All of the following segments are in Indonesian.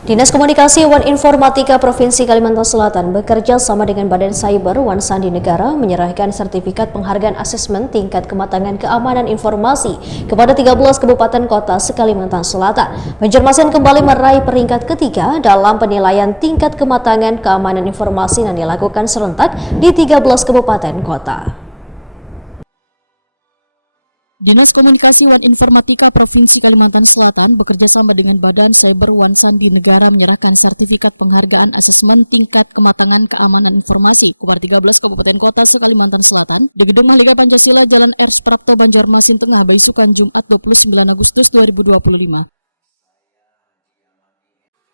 Dinas Komunikasi Wan Informatika Provinsi Kalimantan Selatan bekerja sama dengan Badan Cyber Wan Sandi Negara menyerahkan sertifikat penghargaan asesmen tingkat kematangan keamanan informasi kepada 13 kabupaten kota se-Kalimantan Selatan. Banjarmasin kembali meraih peringkat ketiga dalam penilaian tingkat kematangan keamanan informasi yang dilakukan serentak di 13 kabupaten kota. Dinas Komunikasi Wan Informatika Provinsi Kalimantan Selatan bekerjasama dengan Badan Cyber Wan Sandi Negara menyerahkan sertifikat penghargaan asesmen tingkat kematangan keamanan informasi kepada 13 kabupaten kota se-Kalimantan Selatan di Gedung Mahligai Pancasila Jalan R. Suprapto, Banjarmasin Tengah, Baisukan, Jumat 29 Agustus 2025.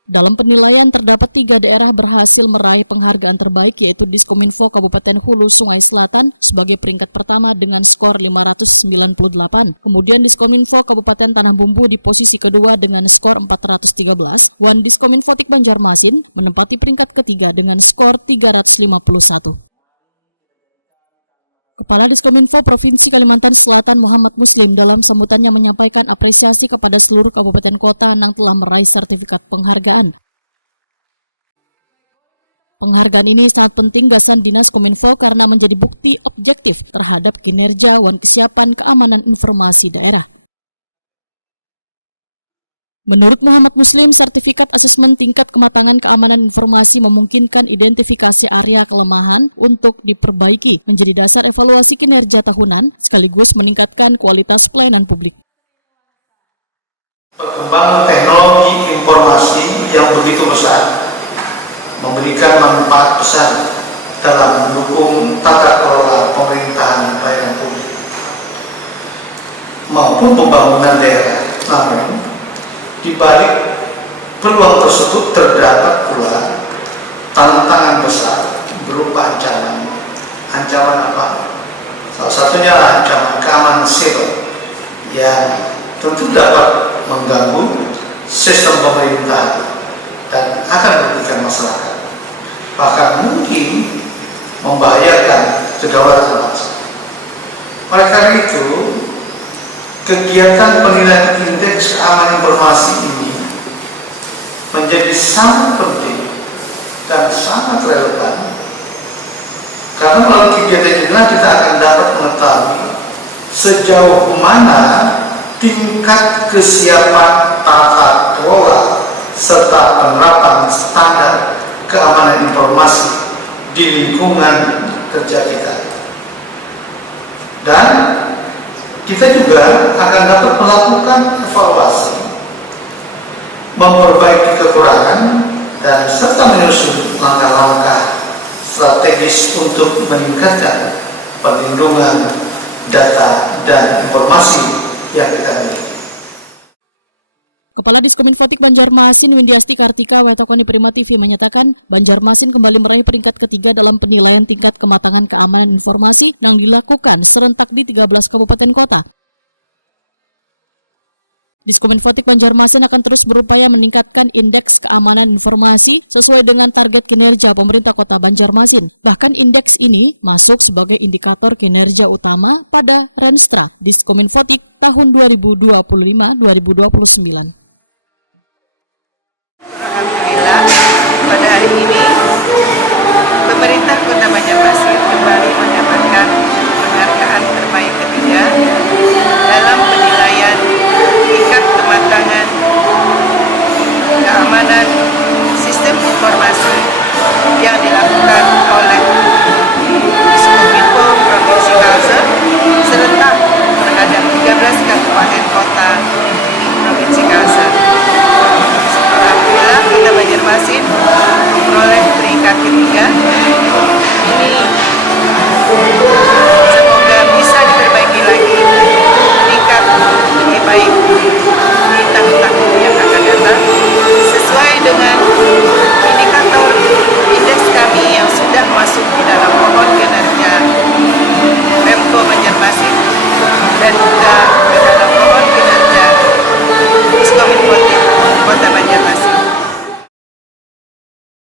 Dalam penilaian terdapat 3 daerah berhasil meraih penghargaan terbaik, yaitu Diskominfo Kabupaten Hulu Sungai Selatan sebagai peringkat pertama dengan skor 598. Kemudian Diskominfo Kabupaten Tanah Bumbu di posisi kedua dengan skor 413. Wan Diskominfotik Banjarmasin menempati peringkat ketiga dengan skor 351. Kepala Diskominfo Provinsi Kalimantan Selatan Muhammad Muslim dalam sambutannya menyampaikan apresiasi kepada seluruh kabupaten kota yang telah meraih sertifikat penghargaan. Penghargaan ini sangat penting gasan Dinas Kominfo karena menjadi bukti objektif terhadap kinerja Wan kesiapan keamanan informasi daerah. Menurut Muhammad Muslim, sertifikat asesmen tingkat kematangan keamanan informasi memungkinkan identifikasi area kelemahan untuk diperbaiki menjadi dasar evaluasi kinerja tahunan sekaligus meningkatkan kualitas pelayanan publik. Perkembangan teknologi informasi yang begitu besar memberikan manfaat besar dalam mendukung tata kelola pemerintahan pelayanan publik maupun pembangunan daerah. Namun, di balik peluang tersebut terdapat pula tantangan besar berupa ancaman. Ancaman apa? Salah satunya ancaman keamanan siber yang tentu dapat mengganggu sistem pemerintahan dan akan merugikan masyarakat, bahkan mungkin membahayakan kedaulatan bangsa. Oleh karena itu, kegiatan penilaian indeks keamanan informasi ini menjadi sangat penting dan sangat relevan karena melalui kegiatan inilah kita akan dapat mengetahui sejauh mana tingkat kesiapan tata kelola serta penerapan standar keamanan informasi di lingkungan kerja kita. Dan kita juga akan dapat melakukan evaluasi, memperbaiki kekurangan, dan serta menyusun langkah-langkah strategis untuk meningkatkan perlindungan data dan informasi yang kita miliki. Kepala Diskominfotik Banjarmasin Windiasti Kartika Wetokoni Prima TV menyatakan Banjarmasin kembali meraih peringkat ketiga dalam penilaian tingkat kematangan keamanan informasi yang dilakukan serentak di 13 kabupaten kota. Diskominfotik Banjarmasin akan terus berupaya meningkatkan indeks keamanan informasi sesuai dengan target kinerja pemerintah kota Banjarmasin. Bahkan indeks ini masuk sebagai indikator kinerja utama pada Renstra Diskominfotik tahun 2025-2029.